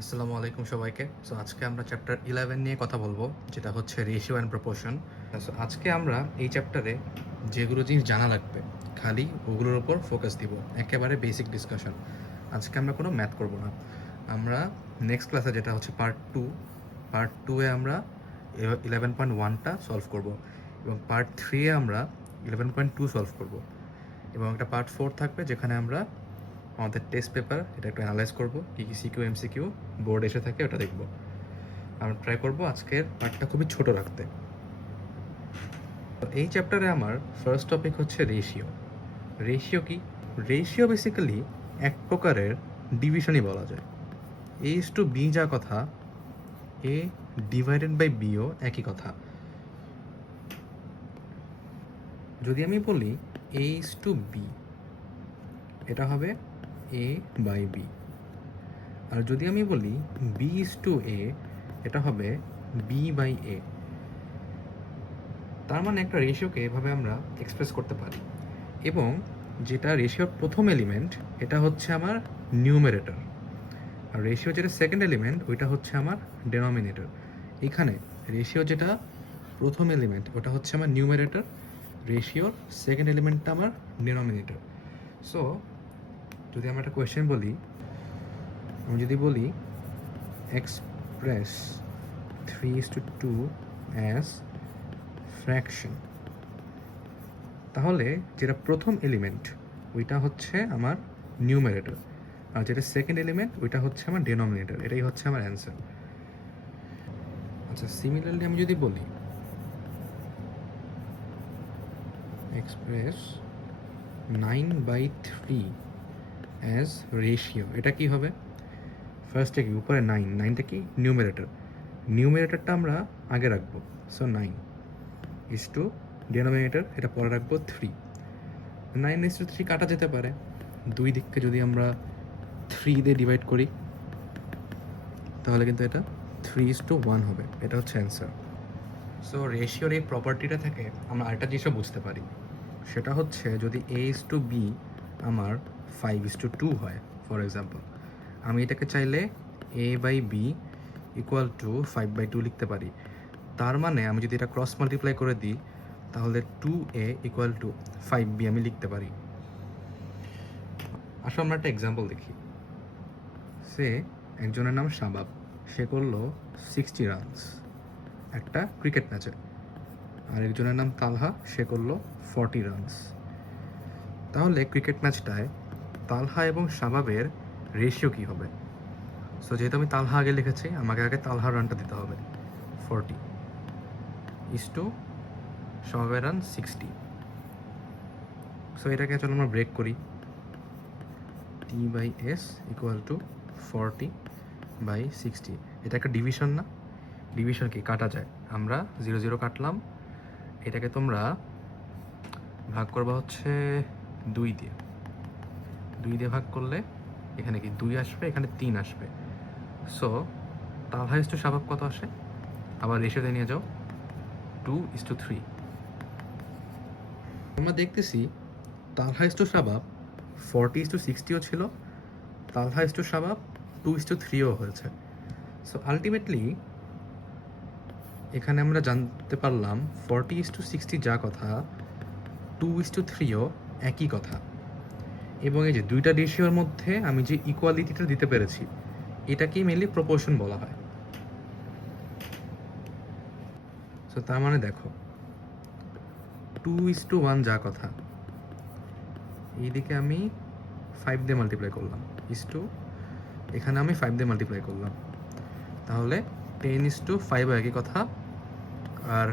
আসসালামু আলাইকুম সবাইকে। সো আজকে আমরা চ্যাপ্টার 11 নিয়ে কথা বলবো, যেটা হচ্ছে রেশিও অ্যান্ড প্রপোর্শন। সো আজকে আমরা এই চ্যাপ্টারে যেগুলো জিনিস জানা লাগবে খালি ওগুলোর উপর ফোকাস দিব, একেবারে বেসিক ডিসকাশন। আজকে আমরা কোনো ম্যাথ করব না। আমরা নেক্সট ক্লাসে, যেটা হচ্ছে পার্ট টুয়ে আমরা 11.1টা সলভ করব, এবং পার্ট 3-এ আমরা 11.2 সলভ করব, এবং একটা পার্ট 4 থাকবে যেখানে আমরা আমাদের টেস্ট পেপার এটা একটু অ্যানালাইজ করবো, কী কী সিকিউ এমসিকিউ বোর্ড এসে থাকে ওটা দেখবো। আমরা ট্রাই করবো আজকের পার্টটা খুবই ছোট রাখতে। তো এই চ্যাপ্টারে আমার ফার্স্ট টপিক হচ্ছে রেশিও। রেশিও কি? রেশিও বেসিক্যালি এক প্রকারের ডিভিশনই বলা যায়। এ ইস টু বি যা কথা, এ ডিভাইডেড বাই বিও একই কথা। যদি আমি বলি এ ইস টু বি, এটা হবে এ বাই বি। আর যদি আমি বলি বি ইস টু এ, এটা হবে বি বাই এ। তার মানে একটা রেশিওকে এভাবে আমরা এক্সপ্রেস করতে পারি। এবং যেটা রেশিওর প্রথম এলিমেন্ট, এটা হচ্ছে আমার নিউমেরেটর, আর রেশিও যেটা সেকেন্ড এলিমেন্ট ওইটা হচ্ছে আমার ডেনোমিনেটর। এখানে রেশিও যেটা প্রথম এলিমেন্ট ওটা হচ্ছে আমার নিউমেরেটর, রেশিওর সেকেন্ড এলিমেন্টটা আমার ডেনোমিনেটর। সো যদি আমরা একটা কোয়েশ্চেন বলি, আমি যদি বলি এক্সপ্রেস 3:2 অ্যাজ ফ্র্যাকশন, তাহলে যেটা প্রথম এলিমেন্ট ওইটা হচ্ছে আমার নিউমেরেটর, আর যেটা সেকেন্ড এলিমেন্ট ওইটা হচ্ছে আমার ডেনোমিনেটর। এটাই হচ্ছে আমার অ্যান্সার। আচ্ছা, সিমিলারলি আমি যদি বলি এক্সপ্রেস 9/3 অ্যাজ রেশিও, এটা কি হবে? ফার্স্টে কি উপরে 9টা কি নিউমেরেটর, নিউমেরেটরটা আমরা আগে রাখবো। সো 9 ডেনোমিনেটর, এটা পরে রাখবো 3। 9:3 কাটা যেতে পারে, দুই দিককে যদি আমরা 3 দিয়ে ডিভাইড করি তাহলে কিন্তু এটা 3:1 হবে। এটা হচ্ছে অ্যান্সার। সো রেশিওর এই প্রপার্টিটা থেকে আমরা আরেকটা জিনিসও বুঝতে পারি, সেটা হচ্ছে যদি এ ইস টু বি আমার 5:2 হয়, ফর এক্সাম্পল, আমি এটাকে চাইলে এ বাই বি ইকুয়াল টু 5/2 লিখতে পারি। তার মানে আমি যদি এটা ক্রস মাল্টিপ্লাই করে দিই তাহলে 2a ইকুয়াল টু 5b আমি লিখতে পারি। আসলে আমরা একটা এক্সাম্পল দেখি। সে একজনের নাম শাবাব, সে করলো 60 রানস একটা ক্রিকেট ম্যাচে। আর একজনের নাম তালহা, সে করলো 40 রানস। তাহলে ক্রিকেট ম্যাচটায় তালহা এবং শাবাবের রেশিও কী হবে? সো যেহেতু আমি তালহা আগে লিখেছি, আমাকে আগে তালহার রানটা দিতে হবে। 40 শাবাবের রান 60। সো এটাকে চলো আমরা ব্রেক করি। T/S equal to 40/60। এটা একটা ডিভিশন না? ডিভিশন কি কাটা যায়, আমরা 0 0 কাটলাম। এটাকে তোমরা ভাগ করবা হচ্ছে 2 দিয়ে। 2 দিয়ে ভাগ করলে এখানে কি 2 আসবে, এখানে 3 আসবে। সো তালহা ইস টু শাবাব কত আসে? আবার রেশিওতে নিয়ে যাও, 2:3। আমরা দেখতেছি তালহা ইস টু শাবাব 40:60ও ছিল, তালহা ইস টু শাবাব 2:3ও হয়েছে। সো আলটিমেটলি এখানে আমরা জানতে পারলাম 40:60 যা কথা, 2:3ও একই কথা। এবং এই যে দুইটা রেশিওর মধ্যে আমি যে ইকুয়ালিটিটা দিতে পেরেছি, এটাকেই মেনলি প্রপোর্শন বলা হয়। সো তার মানে দেখো 2:1 যা কথা, এইদিকে আমি 5 দিয়ে মাল্টিপ্লাই করলাম, এখানে আমি 5 দিয়ে মাল্টিপ্লাই করলাম, তাহলে 10:5ও একই কথা। আর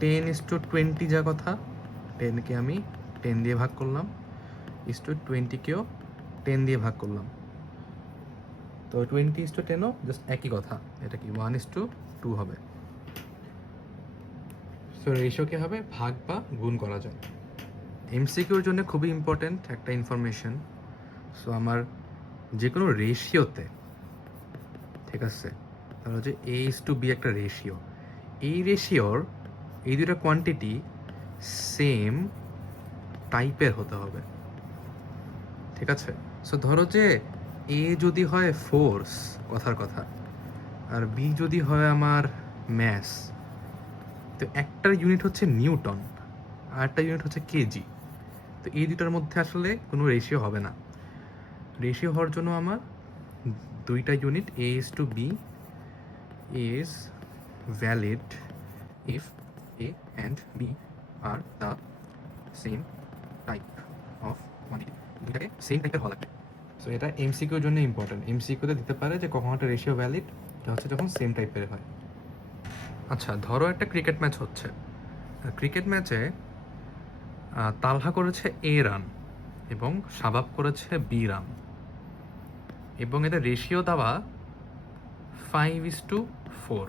10:20 যা কথা, 10কে আমি 10 দিয়ে ভাগ করলাম, 20কেও 10 দিয়ে ভাগ করলাম, তো 20:10ও জাস্ট একই কথা। এটা কি 1:2 হবে। সো রেশিও কি হবে? ভাগ বা গুণ করা যায়। এমসিকিউর জন্য খুবই ইম্পর্টেন্ট একটা ইনফরমেশন। সো আমার যে কোনো রেশিওতে, ঠিক আছে, তাহলে হচ্ছে A/B একটা রেশিও, এই রেশিওর এই দুটো কোয়ান্টিটি সেম টাইপের হতে হবে, ঠিক আছে? সো ধরো যে এ যদি হয় ফোর্স, কথার কথা, আর বি যদি হয় আমার ম্যাস, তো একটার ইউনিট হচ্ছে নিউটন আর একটা ইউনিট হচ্ছে কেজি। তো এই দুটার মধ্যে আসলে কোনো রেশিও হবে না। রেশিও হওয়ার জন্য আমার দুইটা unit A is to B is valid if A and B are the same type of quantity. দুইটাকে সেম টাইপের হওয়া লাগবে। সো এটা এমসিকিউর জন্য ইম্পর্টেন্ট। এমসিকিউতে দিতে পারে যে কখন একটা রেশিও ভ্যালিড, এটা হচ্ছে যখন সেম টাইপের হয়। আচ্ছা, ধরো একটা ক্রিকেট ম্যাচ হচ্ছে। ক্রিকেট ম্যাচে তালহা করেছে এ রান এবং শাবাব করেছে বি রান, এবং এদের রেশিও দেওয়া 5:4,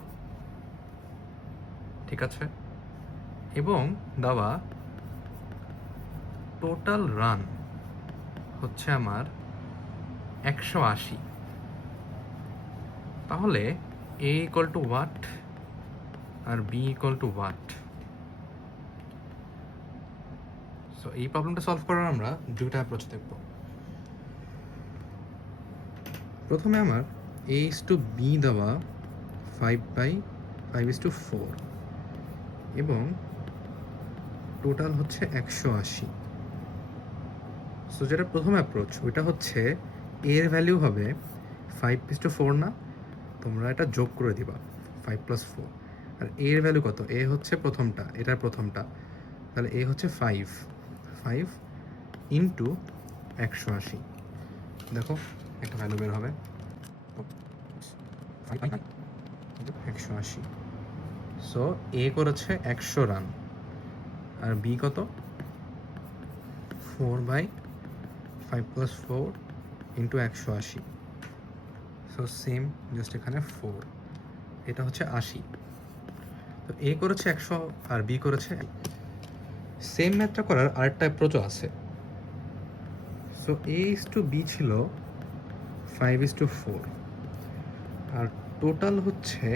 ঠিক আছে? এবং দেওয়া টোটাল রান হচ্ছে আমার 180। তাহলে এ ইকুয়াল টু ওয়াট আর B equal to what? So এই প্রবলেমটা সলভ করার আমরা দুইটা অ্যাপ্রোচ দেখব। প্রথমে আমার এ ইস টু বি দেওয়া 5/5:4 এবং টোটাল হচ্ছে 180। সো যেটা প্রথম অ্যাপ্রোচ, ওইটা হচ্ছে এর ভ্যালিউ হবে 5:4 না, তোমরা এটা যোগ করে দিবা 5 + 4। আর এর ভ্যালু কত? এ হচ্ছে প্রথমটা, এটার প্রথমটা, তাহলে এ হচ্ছে 5 ইন্টু 180। দেখো একটা ভ্যালু বের হবে 180। সো এ করেছে 100 রান আর বি কত? 4/5 + 4 ইন্টু 180। সো সেম, জাস্ট এখানে 4, এটা হচ্ছে 80। তো এ করেছে 100 আর বি করেছে। সেম ম্যাথটা করার আরেকটা অ্যাপ্রোচও আছে। So A is to B ছিল 5:4 আর টোটাল হচ্ছে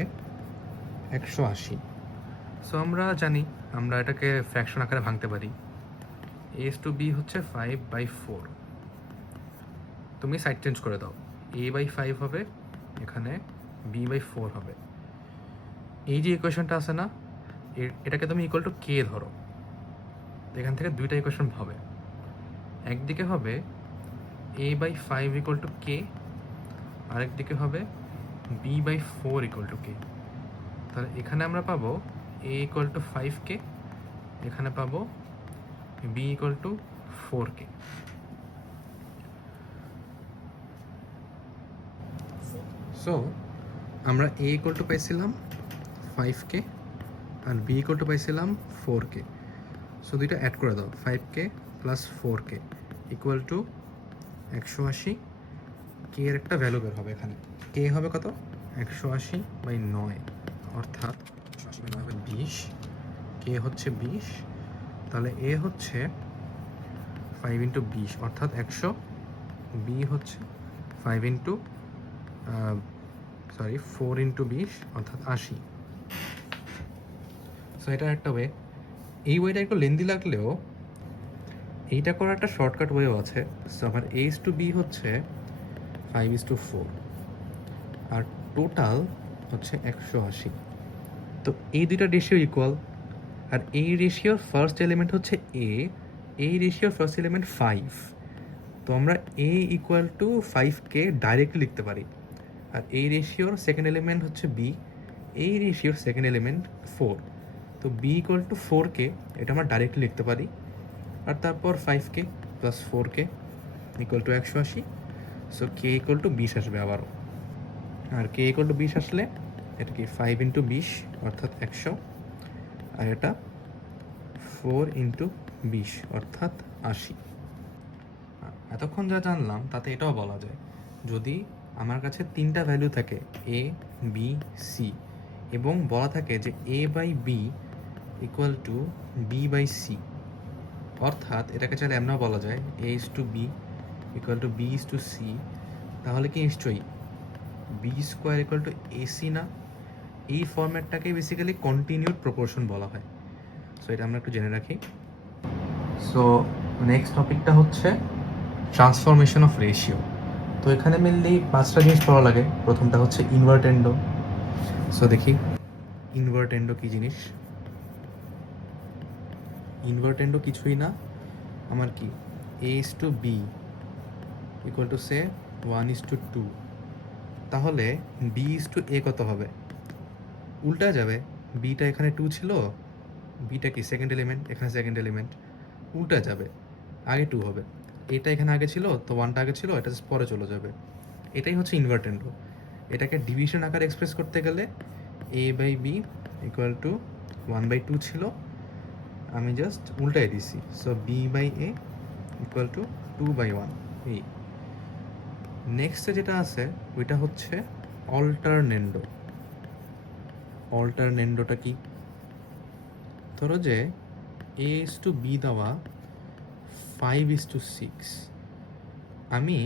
180। সো আমরা জানি আমরা এটাকে ফ্র্যাকশন আকারে ভাঙতে পারি। এ ইস টু বি হচ্ছে 5/4। তুমি সাইড চেঞ্জ করে দাও, a/5 হবে, এখানে b/4 হবে। এই যে ইকুয়েশনটা আছে না, এটাকে তুমি ইকুয়াল টু কে ধরো। এখান থেকে দুইটা ইকুয়েশন হবে। একদিকে হবে a/5 ইকুয়াল টু কে, আরেকদিকে হবে b/4 ইকুয়াল টু কে। তাহলে এখানে আমরা পাবো a ইকুয়াল টু 5k, এখানে পাবো b equal to 4k। So আমরা a ইকুয়াল টু পাইছিলাম 5k R b equal to পাইছিলাম 4k। সো দুইটা অ্যাড করে দাও, 5k plus 4k equal to 180। কে এর একটা ভ্যালু বের হবে এখানে। কে হবে কত? 180/9, অর্থাৎ 180/9 হবে 20। কে হচ্ছে 20, তাহলে এ হচ্ছে 5 ইন্টু 20 অর্থাৎ 100, বি হচ্ছে 4 ইন্টু 20 অর্থাৎ 80। সো এটা একটা ওয়ে। এই ওয়েটা একটু লেন্দি লাগলেও এইটা করার একটা শর্টকাট ওয়েও আছে। সো আমার এ ইস টু বি হচ্ছে 5:4 আর টোটাল হচ্ছে 180। তো এই দুইটা রেশিও ইকুয়াল, আর এই রেশিওর ফার্স্ট এলিমেন্ট হচ্ছে এ, এই রেশিওর ফার্স্ট এলিমেন্ট 5। তো আমরা এ ইকুয়াল টু 5কে ডাইরেক্টলি লিখতে পারি। আর এই রেশিওর সেকেন্ড এলিমেন্ট হচ্ছে বি, এই রেশিওর সেকেন্ড এলিমেন্ট 4। তো বি ইকুয়াল টু 4কে এটা আমরা ডাইরেক্টলি লিখতে পারি। আর তারপর 5k plus 4k equal to 180। So K equal to 20 আসবে আবারও। আর কে ইকুয়াল টু 20 আসলে এটা কি 5 ইন্টু 20 অর্থাৎ 100, আর এটা 4 ইন্টু 20 অর্থাৎ 80। এতক্ষণ যা জানলাম তাতে এটাও বলা যায়, যদি আমার কাছে তিনটা ভ্যালু থাকে এ, বি, সি, এবং বলা থাকে যে a/b ইকুয়াল টু b/c, অর্থাৎ এটাকে চাইলে এমনও বলা যায় a is to b equal to b is to c, তাহলে কি নিশ্চয়ই b² ইকুয়াল টু ac না? এই ফরম্যাটটাকে বেসিক্যালি কন্টিনিউড প্রপোর্শন বলা হয়। সো এটা আমরা একটু জেনে রাখি। সো নেক্সট টপিকটা হচ্ছে ট্রান্সফরমেশন অফ রেশিও। তো তো এখানে মেনলি 5টা জিনিস পড়া লাগে। প্রথমটা হচ্ছে ইনভার্টেন্ডো। সো দেখি ইনভার্টেন্ডো কি জিনিস। ইনভার্টেন্ডো কিছুই না, আমার কি a/b ইকুয়াল টু সে 1:2। তাহলে b/a কত হবে? উল্টা যাবে, বিটা এখানে 2 ছিল, বিটা কি সেকেন্ড এলিমেন্ট, এখানে সেকেন্ড এলিমেন্ট, উল্টা যাবে, আগে 2 হবে। এটা এখানে আগে ছিল, তো 1টা আগে ছিল, এটা জাস্ট পরে চলে যাবে। এটাই হচ্ছে ইনভার্টেন্ডো। এটাকে ডিভিশন আকারে এক্সপ্রেস করতে গেলে a/b ইকুয়াল টু 1/2 ছিল, আমি জাস্ট উল্টাই দিছি। So b/a equal to 2/1। এই নেক্সটে যেটা আছে ওইটা হচ্ছে অল্টারনেন্ডো। অল্টারনেন্ডোটা কি? ধরো যে a/b দেওয়া 5:6, আমি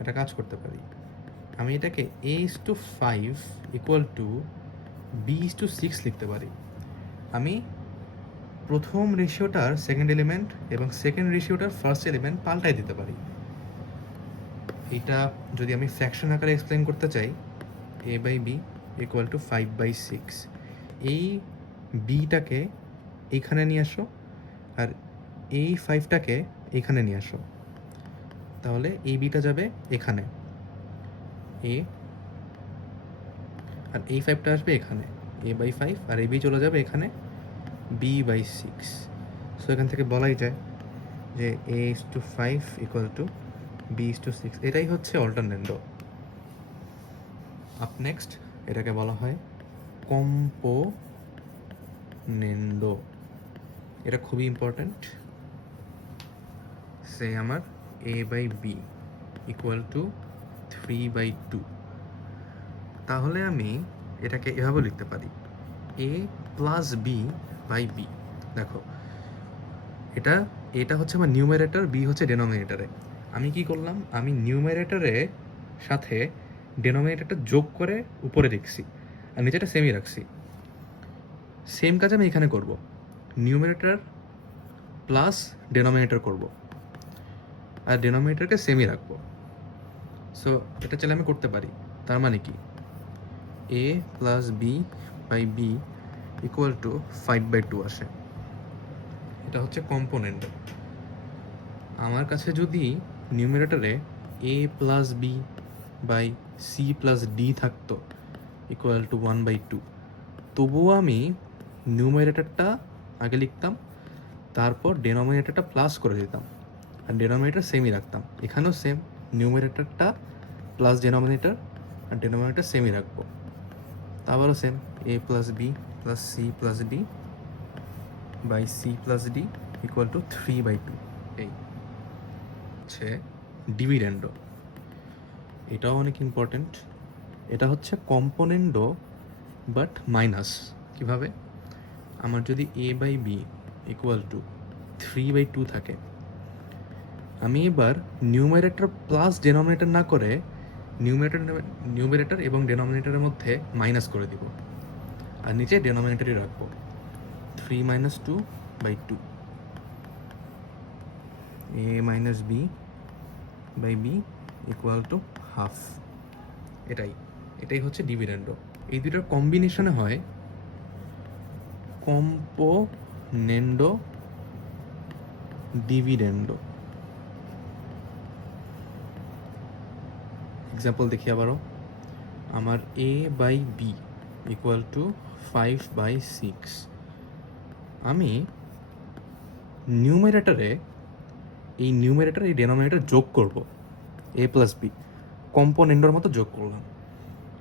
একটা কাজ করতে পারি, আমি এটাকে a/5 ইকুয়াল টু b/6 লিখতে পারি। আমি প্রথম রেশিওটার সেকেন্ড এলিমেন্ট এবং সেকেন্ড রেশিওটার ফার্স্ট এলিমেন্ট পাল্টাই দিতে পারি। এটা যদি আমি ফ্র্যাকশন আকারে এক্সপ্লেন করতে চাই, a/b ইকুয়াল টু 5/6, এই বিটাকে এইখানে নিয়ে আসো আর এই 5টাকে এইখানে নিয়ে আসো, তাহলে এই বিটা যাবে এখানে এ, আর এই 5টা আসবে এখানে a/5, আর এই বি চলে যাবে এখানে b/6। সো এখান থেকে বলাই যায় যে a/5 ইকুয়াল টু b/6। এটাই হচ্ছে অল্টারনেন্ডো। আপ নেক্সট এটাকে বলা হয় কম্পোনেন্ডো। এটা খুবই ইম্পর্ট্যান্ট। সে আমার a/b ইকুয়াল টু 3/2। তাহলে আমি এটাকে এভাবে লিখতে পারি a+b/b। দেখো এটা হচ্ছে আমার নিউমারেটর, বি হচ্ছে ডেনোমিনেটরে। আমি কি করলাম, আমি নিউমারেটরে সাথে ডেনোমিনেটরটা যোগ করে উপরে লিখছি আর নিচেটা সেমই রাখছি। সেম কাজ আমি এখানে করব, নিউমারেটর প্লাস ডেনোমিনেটর করব আর ডেনোমিনেটরকে সেমই রাখবো। সো এটা চাইলে আমি করতে পারি। তার মানে কি a+b/b ইকুয়াল টু 5/2 আসে। এটা হচ্ছে কম্পোনেন্ট। আমার কাছে যদি নিউমারেটরে a+b/c+d থাকতো ইকুয়াল টু 1/2, তবুও আমি নিউমারেটরটা আগে লিখতাম, তারপর ডেনোমিনেটরটা প্লাস করে দিতাম আর ডেনোমিনেটর সেমই রাখতাম। এখানেও সেম, নিউমারেটরটা প্লাস ডেনোমিনেটর আর ডেনোমিনেটর সেমই রাখবো। আবারও সেম a+b+c+d/c+d ইকুয়াল টু 3/2। এই হচ্ছে ডিভিডেন্ডো। এটাও অনেক ইম্পর্টেন্ট। এটা হচ্ছে কম্পোনেন্ডো বাট মাইনাস। কিভাবে? আমার যদি a/b ইকুয়াল টু 3/2 থাকে, আমি এবার নিউমারেটর প্লাস ডেনোমিনেটর না করে নিউমারেটর এবং ডেনোমিনেটরের মধ্যে মাইনাস করে দিব আর নিচে ডেনোমিনেটরই রাখবো 3 - 2/2 a-b/b ইকুয়াল টু হাফ। এটাই হচ্ছে ডিভিডেন্ডো। এই দুটোর কম্বিনেশনে হয় কম্পোনেন্ডো ডিভিডেন্ডো। এক্সাম্পল দেখি আবারও। আমার a/b ইকুয়াল টু 5/6। আমি নিউমারেটরে এই ডেনোমিনেটর যোগ করব a+b, কম্পোনেন্ডোর মতো যোগ করলাম।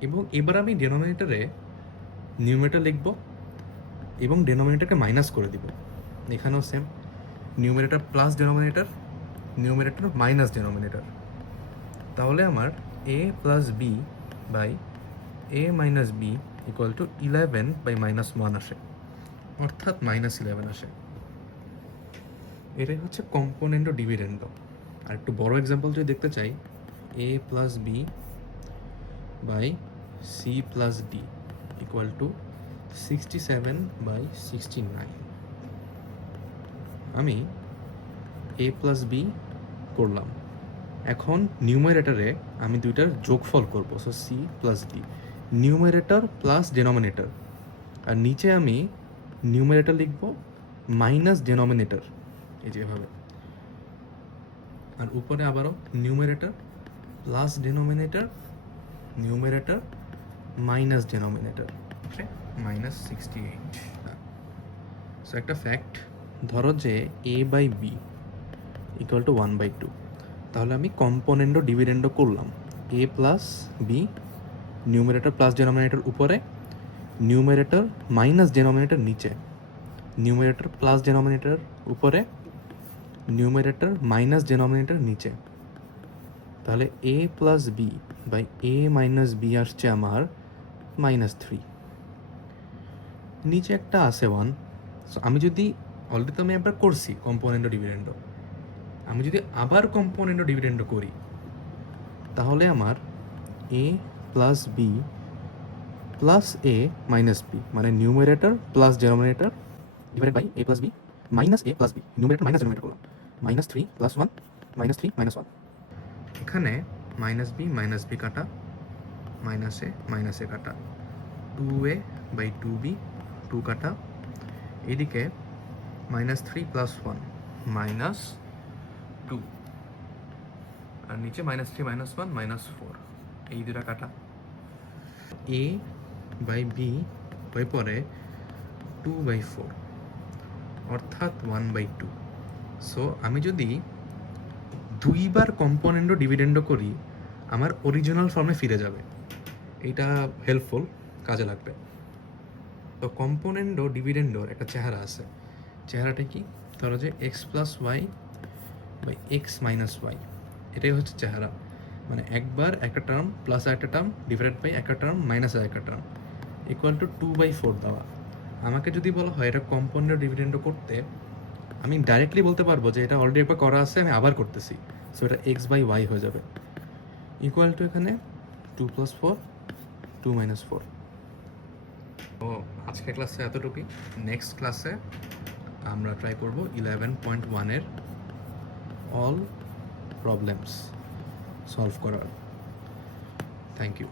এবং এবার আমি ডেনোমিনেটরে নিউমারেটর লিখব এবং ডেনোমিনেটরকে মাইনাস করে দিব। এখানেও same, numerator plus denominator, numerator minus denominator. তাহলে আমার a+b/a-b ইকুয়াল টু 11/-1 আসে, অর্থাৎ -11 আসে। এটাই হচ্ছে কম্পোনেন্ডো ডিভিডেন্ডো। আর একটু বড় এক্সাম্পল যদি দেখতে চাই, a+b/c+d ইকুয়াল টু 67/69। আমি a+b করলাম, এখন নিউমারেটরে আমি দুইটার যোগফল করব, so C plus D, numerator plus denominator, আর নিচে আমি নিউমারেটর লিখব মাইনাস ডেনোমিনেটর, এই যেভাবে, আর উপরে আবারও numerator plus denominator, numerator minus denominator, okay, minus 68। So একটা ফ্যাক্ট, ধরো যে A by B equal to 1/2, তাহলে আমি কম্পোনেন্ডো ডিভিডেন্ডো করলাম, A plus B, numerator plus denominator উপরে, নিউমারেটর মাইনাস ডেনোমিনেটর নিচে, নিউমারেটর প্লাস ডেনোমিনেটর উপরে, নিউমারেটর মাইনাস ডেনোমিনেটর নিচে। তাহলে A plus B by A minus B আসছে আমার -3, নিচে একটা আছে 1। সো আমি যদি অলরেডি তো আমি একবার করছি কম্পোনেন্ডো ডিভিডেন্ডো, আমি যদি আবার কম্পোনেন্ডো ডিভিডেন্ডো করি তাহলে আমার A plus B plus A minus B, মানে numerator plus denominator divided by A plus B minus A plus B, numerator minus denominator করলাম, -3 + 1 -3 -1। এখানে মাইনাস বি কাটা, মাইনাস এ কাটা, 2a বাই 2b 2 কাটা, এদিকে -3 + 1 -2, আর নিচে -3 -1 -4, এই দুটা কাটা, a বাই b হয়ে পরে 2/4, অর্থাৎ 1/2। সো আমি যদি দুইবার কম্পোনেন্ডো ডিভিডেন্ডো করি আমার অরিজিনাল ফর্মে ফিরে যাবে, এইটা হেল্পফুল, কাজে লাগবে। তো কম্পোনেন্ডো ডিভিডেন্ডোর একটা চেহারা আছে, চেহারাটা কি, ধরো যে X plus Y by X minus Y, এটাই হচ্ছে চেহারা, মানে একবার একটা টার্ম প্লাস একটা টার্ম ডিভাইডেড বাই একটা টার্ম মাইনাস একটা টার্ম ইকুয়াল টু 2/4 দেওয়া। আমাকে যদি বলা হয় এটা কম্পোনেন্ডো ডিভিডেন্ডো করতে, আমি ডাইরেক্টলি বলতে পারবো যে এটা অলরেডি একবার করা আছে, আমি আবার করতেছি, সো এটা এক্স বাই ওয়াই হয়ে যাবে, ইকুয়াল টু এখানে 2 + 4 2 - 4। তো আজকে ক্লাসে এতটুকুই, নেক্সট ক্লাসে আমরা ট্রাই করব 11.1-এর অল প্রবলেমস সলভ করার। Thank you.